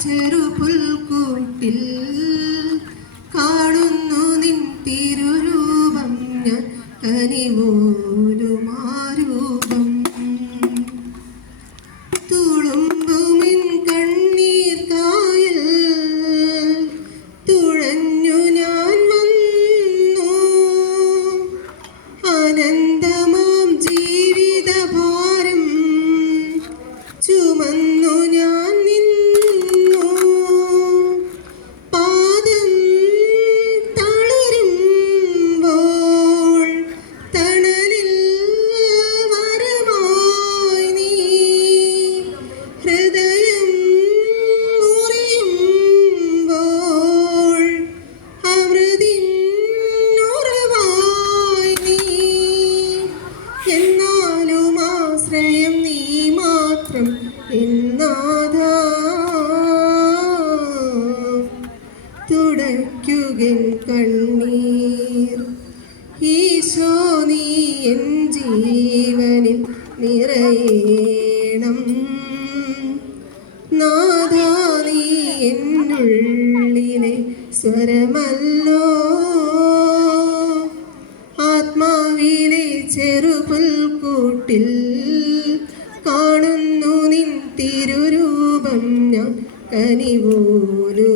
ചെറുപുൽക്കൂട്ടിൽ കാണുന്നു നിൻ തിരുരൂപം ഞാൻ കനിവോലുമാരൂപം തുളുമ്പുമിൻ കണ്ണീർ കായൽ തുഴഞ്ഞു ഞാൻ വന്നു അനന്തമാം ജീവിതഭാരം ചുമന്നു ഞാൻ നിന്നു പാദം തളരുമ്പോൾ തണലിൽ വരമായി നീ ഹൃദയം മുറിയുമ്പോൾ അമൃതിനുറവായി നീ എന്നാലും ആശ്രയം നീ മാത്രം എന്നാഥാ തുടയ്ക്കുകൻ കണ്ണീർ ഈശോ നീ എൻ ജീവനിൽ നിറയേണം നാഥാ നീ എന്നുള്ളിലെ സ്വരമല്ലോ ആത്മാവിലെ ചെറുപുൽക്കൂട്ടിൽ കാണുന്നു നിൻ തിരുരൂപം ഞാൻ കനിവോലു